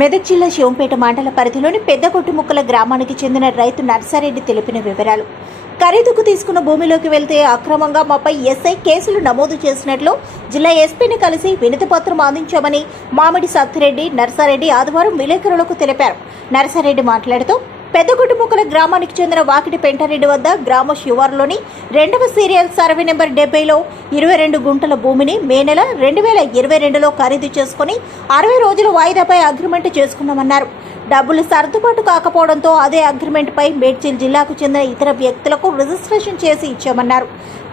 మెదక్ జిల్లా శివంపేట మండల పరిధిలోని పెద్దగొట్టుముక్కల గ్రామానికి చెందిన రైతు నర్సారెడ్డి తెలిపిన వివరాలు. ఖరీదుకు తీసుకున్న భూమిలోకి వెళ్తే అక్రమంగా మాపై ఎస్ఐ కేసులు నమోదు చేసినట్లు జిల్లా ఎస్పీని కలిసి వినతిపత్రం అందించామని మామిడి సత్తిరెడ్డి నర్సారెడ్డి ఆదివారం విలేకరులకు తెలిపారు. నర్సారెడ్డి మాట్లాడుతూ పెద్దగొట్టుముక్కల గ్రామానికి చెందిన వాకిటి పెంటారెడ్డి వద్ద గ్రామ శివారులోని 2వ సీరియల్ సర్వే నెంబర్ 70లో 22 గుంటల భూమిని మే నెల 2022లో ఖరీదు చేసుకుని 60 రోజుల వాయిదాపై అగ్రిమెంట్ చేసుకున్నామన్నారు. డబ్బులు సర్దుబాటు కాకపోవడంతో అదే అగ్రిమెంట్పై మేడ్చల్ జిల్లాకు చెందిన ఇతర వ్యక్తులకు రిజిస్ట్రేషన్ చేసి ఇచ్చామన్నారు.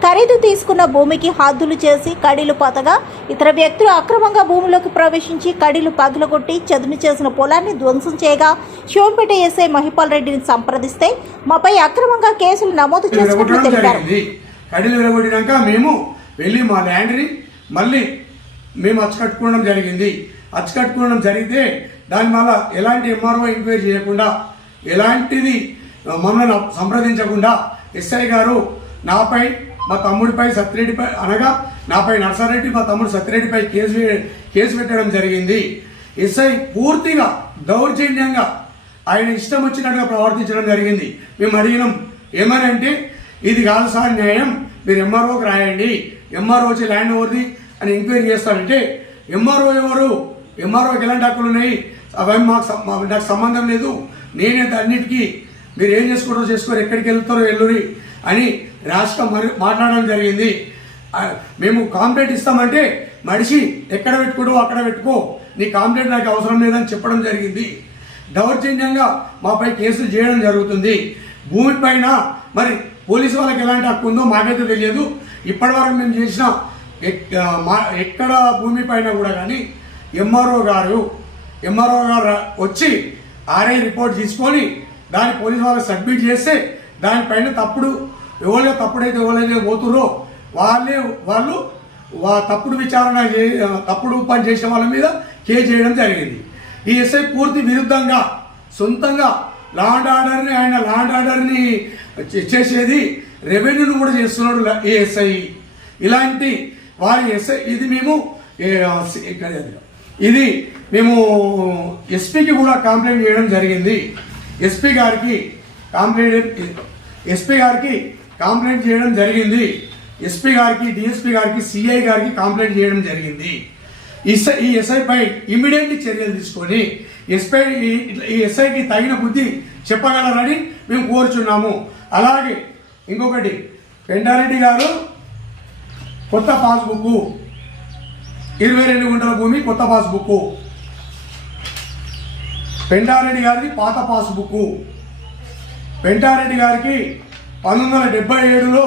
ఖరీదు తీసుకున్న భూమికి హద్దులు చేసి కడీలు పతగా ఇతర వ్యక్తులు అక్రమంగా భూమిలోకి ప్రవేశించి కడీలు పగులగొట్టి చదును చేసిన పొలాన్ని ధ్వంసం చేయగా శివంపేట ఎస్ఐ మహిపాల్ రెడ్డిని సంప్రదిస్తే మాపై అక్రమంగా కేసులు నమోదు చేసుకున్నట్లు తెలిపారు. కడీలు విరగొట్టినాక మేము వెళ్ళి మా ల్యాండ్ని మళ్ళీ మేము అచ్చకట్టుకోవడం జరిగింది. అచ్చకట్టుకోవడం జరిగితే దాని వల్ల ఎలాంటి ఎంఆర్ఓ ఎంక్వైరీ చేయకుండా ఎలాంటిది మమ్మల్ని సంప్రదించకుండా ఎస్ఐ గారు నాపై మా తమ్ముడిపై సత్తిరెడ్డిపై అనగా నాపై నర్సారెడ్డి మా తమ్ముడు సత్తిరెడ్డిపై కేసు పెట్టడం జరిగింది. ఎస్ఐ పూర్తిగా దౌర్జన్యంగా ఆయన ఇష్టం వచ్చినట్టుగా ప్రవర్తించడం జరిగింది. మేము అడిగినాం ఏమని అంటే ఇది కాదు సార్ న్యాయం, మీరు ఎంఆర్ఓకి రాయండి, ఎంఆర్ఓ వచ్చి ల్యాండ్ ఓవర్ది అని ఎంక్వైరీ చేస్తారంటే ఎంఆర్ఓ ఎవరు, ఎంఆర్ఓకి ఎలాంటి హక్కులు ఉన్నాయి, అవి నాకు సంబంధం లేదు, నేనే అన్నిటికీ మీరు ఏం చేసుకుంటారో చేసుకోరు, ఎక్కడికి వెళ్తారో వెళ్ళురి అని రాష్ట్రం మాట్లాడడం జరిగింది. మేము కాంప్లైంట్ ఇస్తామంటే మనిషి ఎక్కడ పెట్టుకోవో అక్కడ పెట్టుకో, నీ కాంప్లైంట్ నాకు అవసరం లేదని చెప్పడం జరిగింది. దౌర్జన్యంగా మాపై కేసులు చేయడం జరుగుతుంది. భూమి పైన మరి పోలీసు వాళ్ళకి ఎలాంటి హక్కు ఉందో మాకైతే తెలియదు. ఇప్పటివరకు మేము చేసిన ఎక్కడ భూమి పైన కూడా కానీ ఎంఆర్ఓ గారు వచ్చి ఆర్ఐ రిపోర్ట్ తీసుకొని దాన్ని పోలీసు వాళ్ళకి సబ్మిట్ చేస్తే దానిపైన తప్పుడైతే ఎవరైతే పోతురో వాళ్ళు తప్పుడు విచారణ తప్పుడు పని చేసిన వాళ్ళ మీద కేసు చేయడం జరిగింది. ఈ ఎస్ఐ పూర్తి విరుద్ధంగా సొంతంగా ఆయన లాండ్ ఆర్డర్ని చేసేది రెవెన్యూను కూడా చేస్తున్నాడు ఈ ఎస్ఐ. ఇలాంటి వారి ఎస్ఐ ఇది మేము ఎస్పీకి కూడా కంప్లైంట్ చేయడం జరిగింది. ఎస్పీ గారికి కంప్లైంట్ చేయడం జరిగింది. ఎస్పీ గారికి, డిఎస్పీ గారికి, సిఐ గారికి కంప్లైంట్ చేయడం జరిగింది. ఈ ఎస్ఐపై ఇమ్మీడియట్లీ చర్యలు తీసుకొని ఈ ఎస్ఐకి తగిన బుద్ధి చెప్పగలరని మేము కోరుచున్నాము. అలాగే ఇంకొకటి, పెంటారెడ్డి గారు కొత్త పాస్బుక్ 22 గుంటల భూమి కొత్త పాస్బుక్, పెంటారెడ్డి గారిది పాత పాస్బుక్. పెంటారెడ్డి గారికి 1977లో